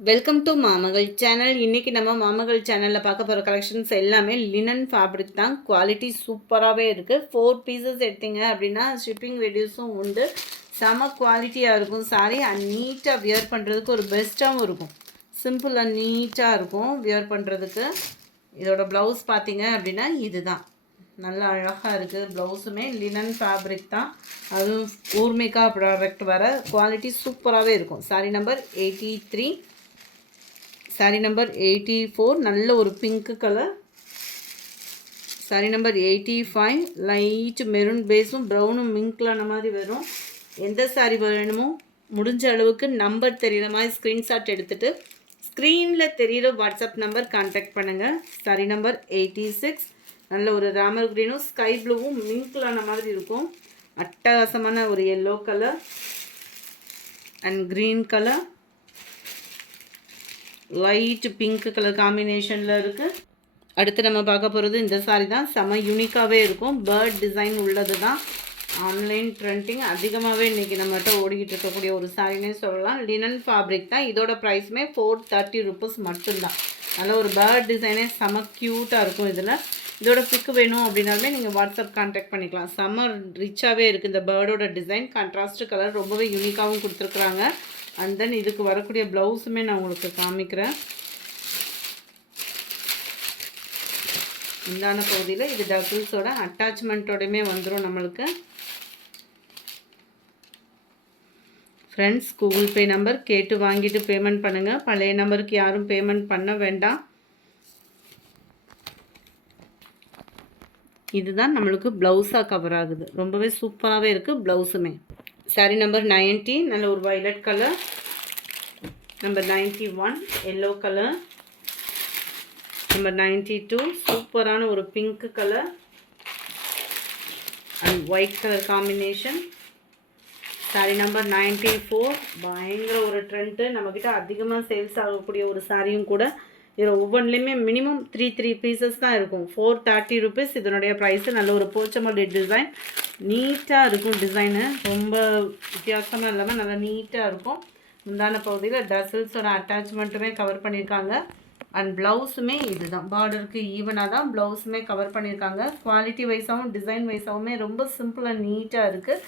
Welcome to மாமகள் channel. இன்றைக்கி நம்ம மாமகள் சேனலில் பார்க்க போகிற கலெக்ஷன்ஸ் எல்லாமே லினன் ஃபேப்ரிக் தான். குவாலிட்டி சூப்பராகவே இருக்குது. 4 பீசஸ் எடுத்தீங்க அப்படின்னா ஷிப்பிங் ரெடியூஸும் உண்டு. செம குவாலிட்டியாக இருக்கும் சாரீ. அண்ட் நீட்டாக வியர் பண்ணுறதுக்கு ஒரு பெஸ்ட்டாகவும் இருக்கும். சிம்பிள் அண்ட் நீட்டாக இருக்கும் வியர் பண்ணுறதுக்கு. இதோட ப்ளவுஸ் பார்த்தீங்க அப்படின்னா இதுதான். நல்லா அழகாக இருக்குது. ப்ளவுஸுமே லினன் ஃபேப்ரிக் தான். அதுவும் ஊர்மிகா ப்ராடக்ட் வர குவாலிட்டி சூப்பராகவே இருக்கும். சாரீ நம்பர் 83, சாரீ நம்பர் 84 நல்ல ஒரு pink colour. Sari number 85 light maroon பேஸும் ப்ரௌனும் மிங்க்லான மாதிரி வரும். எந்த சாரீ வேணுமோ முடிஞ்ச அளவுக்கு நம்பர் தெரிகிற மாதிரி ஸ்க்ரீன்ஷாட் எடுத்துகிட்டு ஸ்க்ரீனில் தெரிகிற வாட்ஸ்அப் நம்பர் கான்டாக்ட் பண்ணுங்கள். சாரீ நம்பர் 86 நல்ல ஒரு ராமர் க்ரீனும் ஸ்கை ப்ளூவும் மிங்க்லான மாதிரி இருக்கும். அட்டகாசமான ஒரு yellow colour and green colour, light pink colour காம்பினேஷனில் இருக்குது. அடுத்து நம்ம பார்க்க போகிறது இந்த சாரீ தான். செம யூனிக்காகவே இருக்கும். பேர்ட் டிசைன் உள்ளது தான். ஆன்லைன் ட்ரெண்டிங் அதிகமாகவே இன்றைக்கி நம்மகிட்ட ஓடிக்கிட்டு இருக்கக்கூடிய ஒரு சாரீனே சொல்லலாம். லினன் ஃபேப்ரிக் தான். இதோட ப்ரைஸுமே 430 ருபீஸ் மட்டும்தான். நல்ல ஒரு பேர்ட் டிசைனே செம க்யூட்டாக இருக்கும். இதோட பிக்கு வேணும் அப்படின்னாலுமே நீங்கள் வாட்ஸ்அப் கான்டாக்ட் பண்ணிக்கலாம். செம ரிச்சாகவே இருக்குது இந்த பேர்டோட டிசைன். கான்ட்ராஸ்ட் கலர் ரொம்பவே யூனிக்காகவும் கொடுத்துருக்குறாங்க. அண்ட் தென் இதுக்கு வரக்கூடிய ப்ளவுஸுமே நான் உங்களுக்கு காமிக்கிறேன். இந்தான பகுதியில் இது டபுள்ஸோட அட்டாச்மெண்ட்டோடையுமே வந்துடும் நம்மளுக்கு. ஃப்ரெண்ட்ஸ், கூகுள் பே நம்பர் கேட்டு வாங்கிட்டு பேமெண்ட் பண்ணுங்கள். பழைய நம்பருக்கு யாரும் பேமெண்ட் பண்ண வேண்டாம். இதுதான் நம்மளுக்கு ப்ளவுஸாக கவர் ஆகுது. ரொம்பவே சூப்பராகவே இருக்குது ப்ளவுஸுமே. சாரீ நம்பர் 90 நல்ல ஒரு violet colour. Number 91 yellow colour. Number 92 சூப்பரான ஒரு pink colour and white colour combination. Sari number 94 பயங்கர ஒரு ட்ரெண்டு. நம்மக்கிட்ட அதிகமாக சேல்ஸ் ஆகக்கூடிய ஒரு சாரியும் கூட. இதில் ஒவ்வொன்றுலேயுமே மினிமம் 3 பீசஸ் தான் இருக்கும். 430 ருபீஸ் இதனுடைய ப்ரைஸு. நல்ல ஒரு போச்சமல்லி டிசைன். நீட்டாக இருக்கும் டிசைனு. ரொம்ப வித்தியாசமாக இல்லாமல் நல்லா நீட்டாக இருக்கும். முந்தான பகுதியில் டசல்ஸோட அட்டாச்மெண்ட்டுமே கவர் பண்ணியிருக்காங்க. அண்ட் ப்ளவுஸுமே இது தான். பார்டருக்கு ஈவனாக தான் ப்ளவுஸுமே கவர் பண்ணியிருக்காங்க. குவாலிட்டி வைஸாகவும் டிசைன் வைஸாகவுமே ரொம்ப சிம்பிள் அண்ட் நீட்டாக இருக்குது.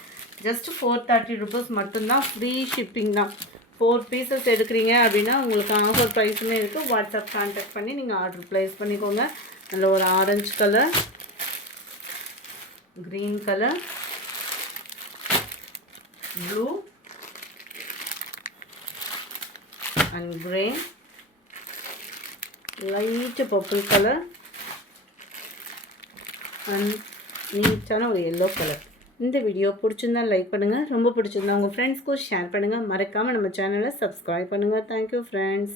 ஜஸ்ட் 430 ருபீஸ் மட்டும்தான். ஃப்ரீ ஷிப்பிங் தான். 4 பீசஸ் எடுக்கிறீங்க அப்படின்னா உங்களுக்கு ஆஃபர் ப்ரைஸுமே இருக்குது. வாட்ஸ்அப் கான்டாக்ட் பண்ணி நீங்கள் ஆர்டர் ப்ளேஸ் பண்ணிக்கோங்க. நல்ல ஒரு orange colour, green colour, blue and grey, light purple colour and நீட்டான ஒரு எல்லோ கலர். இந்த வீடியோ பிடிச்சிருந்தா லைக் பண்ணுங்கள். ரொம்ப பிடிச்சிருந்தா உங்கள் ஃப்ரெண்ட்ஸ்க்கும் ஷேர் பண்ணுங்கள். மறக்காமல் நம்ம சேனலை சப்ஸ்கிரைப் பண்ணுங்கள். Thank you friends.